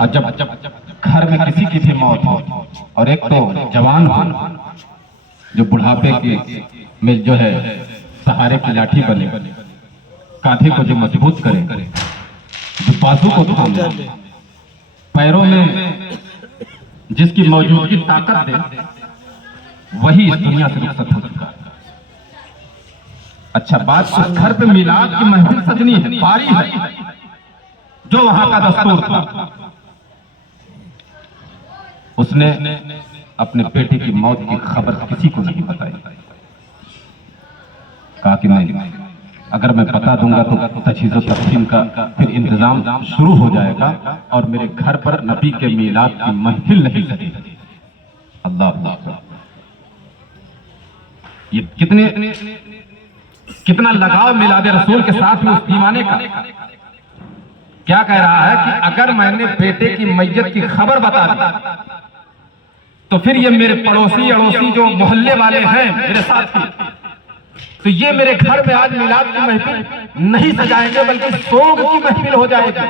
और जब घर में किसी की भी मौत हो और एक तो जवान हो जो बुढ़ापे के में जो है सहारे की लाठी बने, कांधे को जो मजबूत करे, जो बाजू को थाम ले, पैरों में जिसकी मौजूदगी ताकत दे, वही इस दुनिया से रुखसत हो चुका है। अच्छा बात उस घर पे मिलाद की महफिल सजनी है, पारी है, जो वहां का दस्तूर था। उसने अपने बेटे की मौत की खबर किसी को नहीं बताई। कहा कि नहीं, अगर मैं बता दूंगा तो तजहीज़ तक़सीम का फिर इंतजाम शुरू हो जाएगा और मेरे घर पर नबी के मीलाद की महफिल नहीं लगेगी। अल्लाह अल्लाह, ये कितना लगाव मिलाद रसूल के साथ में उस दीवाने का। क्या कह रहा है कि अगर मैंने बेटे की मैयत की खबर बता दी तो फिर ये मेरे पड़ोसी अड़ोसी जो मोहल्ले वाले हैं मेरे साथी, तो ये मेरे घर में आज मिलाद की महफिल नहीं सजाएंगे बल्कि सोग की महफिल हो जाएगी।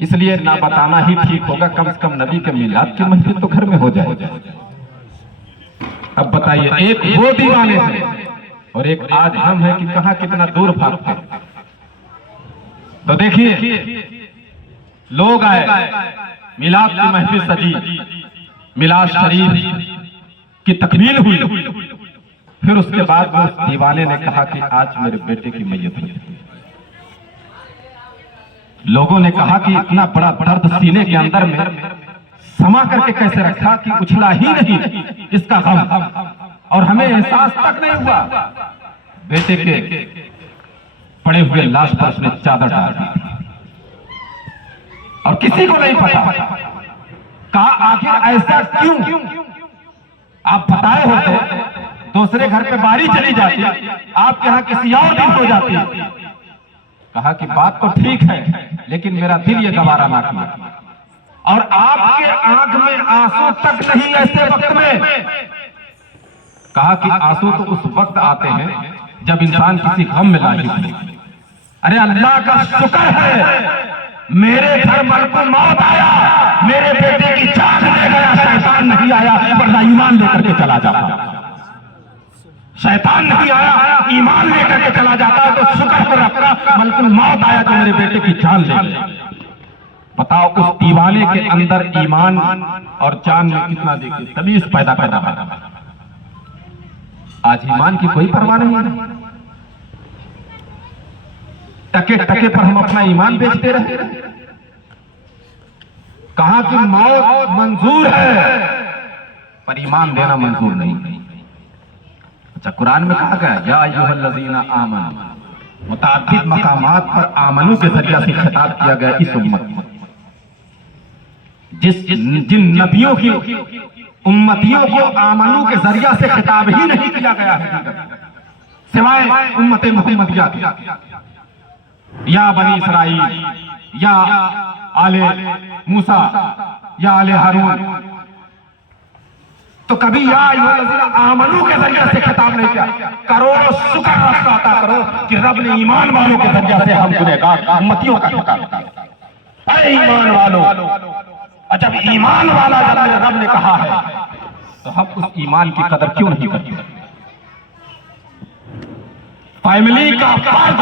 इसलिए ना बताना ही ठीक होगा, कम से कम नबी के मिलाद की महफिल तो घर में हो जाए। अब बताइए, एक वो दीवाने हैं और एक आज हम हैं कि कहां कितना दूर भागते हैं। तो देखिए, लोग आए, मिलाद की महफिल सजी, मिलाद शरीफ की तकमील हुई। फिर उसके बाद उस दीवाने ने कहा कि आज मेरे बेटे की मैयत हुई। लोगों ने कहा कि इतना बड़ा दर्द सीने के अंदर में समा करके कैसे रखा कि उछला ही नहीं इसका गम, और हमें एहसास तक नहीं हुआ। बेटे के पड़े हुए लाश पर उसने चादर डाल दी और किसी को नहीं पता। कहा आखिर ऐसा क्यों? आप बताए होते दूसरे घर पे बारी चली जाती, आपके यहां किसी और दिन हो जाती। कहा कि बात तो ठीक है लेकिन मेरा दिल ये गवारा ना किया, और आपके आंख में आंसू तक नहीं ऐसे वक्त में। कहा कि आंसू तो उस वक्त आते हैं जब इंसान किसी गम में लाहिक हो। अरे अल्लाह का शुक्र है मेरे घर मलकुल मौत आया, मेरे बेटे की जान ले गया, शैतान नहीं आया वरना ईमान लेकर के चला जाता। शैतान नहीं आया, ईमान लेकर के चला जाता। तो शुक्र पर रखा मलकुल मौत आया तो मेरे बेटे की जान ले गया। बताओ उस दीवाने के अंदर ईमान और जान में कितना देखिए तमीज पैदा कर रहा है। आज ईमान की कोई परवाह नहीं, टके टके पर हम अपना ईमान बेचते रहे। कहा कि मौत मंजूर है पर ईमान देना मंजूर नहीं। अच्छा कुरान में कहा गया या अय्युहल्लज़ीना आमनू, मुताअद्दिद मकामात पर आमनू के जरिए से खिताब किया गया इस उम्मत को। जिन नबियों की उम्मतियों को आमनू के जरिए से खिताब ही नहीं किया गया है सिवाय उम्मत मुहम्मदिया के। या बनी इसराइल, या आले मूसा, या आले हारून, तो कभी या आमनू के जरिए से खिताब नहीं किया। करोड़ों शुक्र रब का अता करो कि रब ने ईमान वालों के जरिए से हम गुनहगार उम्मतियों का खिताब किया। अरे ईमान वालों, जब ईमान वाला जब रब ने कहा है तो हम उस ईमान की कदर क्यों नहीं करते? फैमिली का फर्ज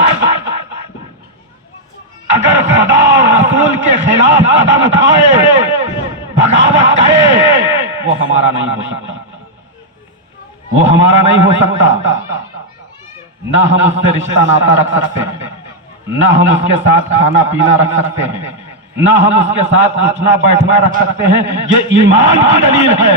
अगर खुदा और रसूल के खिलाफ कदम उठाए, बगावत करे, वो हमारा नहीं हो सकता, वो हमारा नहीं हो सकता। ना हम उससे रिश्ता नाता रख सकते हैं, ना हम उसके साथ खाना पीना रख सकते हैं, ना हम उसके साथ उठना बैठना रख सकते हैं। ये ईमान की दलील है।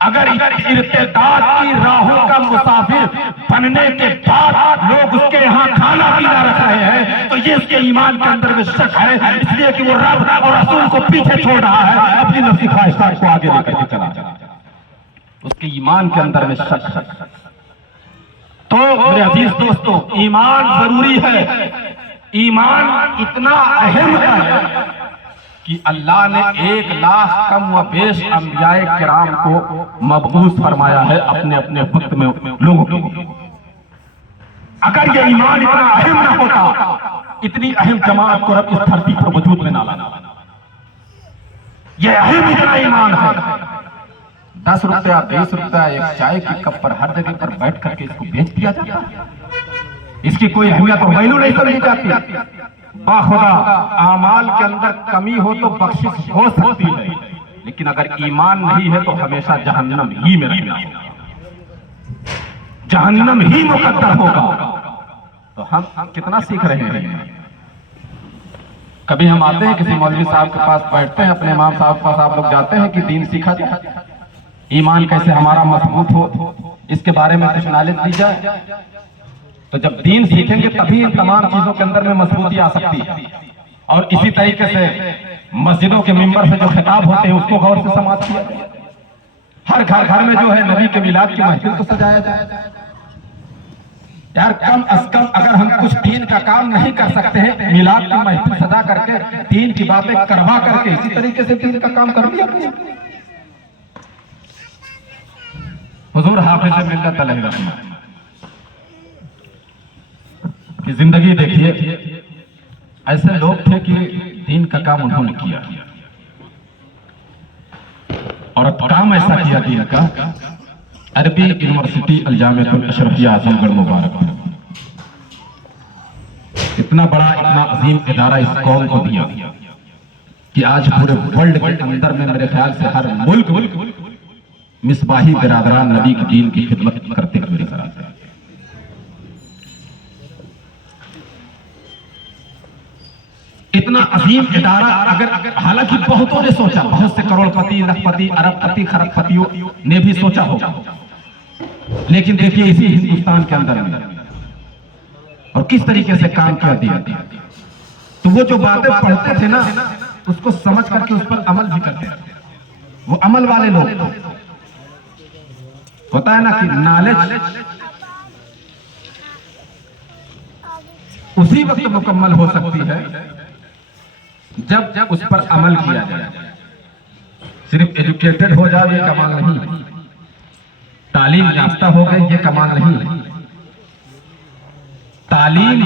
अगर इर्तिदाद की राहों का मुसाफिर बनने के बाद लोग उसके यहाँ खाना पीना रख रहे हैं तो ये उसके ईमान के अंदर में शक है, इसलिए कि वो रब और रसूल को पीछे छोड़ रहा है, अपनी नफ्सी ख्वाहिशात को आगे लेकर के चला जा, उसके ईमान के अंदर में शक। तो मेरे अजीज दोस्तों, ईमान जरूरी है। ईमान इतना अहम है कि अल्लाह ने 1 लाख कम व बेश अंबियाए किराम को मबऊस फरमाया है अपने अपने वक्त में लोगों को। अगर ये ईमान इतना अहम न होता इतनी अहम जमात को रब इस धरती पर वजूद में ना लाना। यह अहम इतना ईमान है। 10 रुपया 20 रुपया एक चाय की कप पर हर जगह पर बैठ करके इसको बेच दिया जाता है। इसकी कोई अहमियत और वैल्यू नहीं समझी जाती। बाखुदा आमाल के अंदर कमी हो तो बख्शिश हो सकती है, लेकिन अगर ईमान नहीं है तो हमेशा जहन्नम ही में रहना होगा, जहन्नम ही मुकद्दर होगा। तो हम कितना सीख रहे हैं। कभी हम आते हैं किसी मौलवी साहब के पास बैठते हैं, अपने इमाम साहब के पास आप लोग जाते हैं कि दीन सीखा जाए, ईमान कैसे हमारा मजबूत हो, इसके बारे में कुछ नॉलेज दी जाए। तो जब दीन सीखेंगे तभी इन तमाम चीजों के अंदर में मजबूती आ सकती है। और इसी तरीके से मस्जिदों के मिंबर से जो खिताब होते हैं उसको गौर से समाप्त किया। हर घर में जो है नबी के मिलाद की महफिल को सजाया जाए। यार कम अज कम अगर हम कुछ दीन का काम नहीं कर सकते हैं, मिलाद की महफिल सजा करके दीन की बातें करवा करके इसी तरीके से दीन का काम कर लिया। हुजूर हाफिज़ मिल्लत अलैहि की जिंदगी देखिए, ऐसे लोग थे कि दीन का काम उन्होंने किया और काम ऐसा किया दीन का। अरबी यूनिवर्सिटी अल-जामिअतुल अशरफिया आजमगढ़ मुबारक इतना बड़ा इतना अजीम इदारा इस कौम को दिया कि आज पूरे वर्ल्ड के अंदर में मेरे ख्याल से हर मुल्क मिसबाही बिरादरान नबी की दीन की खिदमत करते हुए नजर आते हैं। इतना अजीम इदारा अगर हालांकि बहुतों ने सोचा, बहुत से करोड़पति लखपति अरबपति खरबपतियों ने भी सोचा होगा, लेकिन देखिए इसी हिंदुस्तान के अंदर में और किस तरीके से काम कर दिया। तो वो जो बातें पढ़ते थे ना उसको समझ करके उस पर अमल भी करते थे। वो अमल वाले लोग होता है ना कि नॉलेज उसी वक्त मुकम्मल हो सकती है जब उस पर अमल किया जाए। सिर्फ एजुकेटेड हो जाए ये कमाल नहीं, तालीम याफ्ता हो गए ये कमाल नहीं, तालीम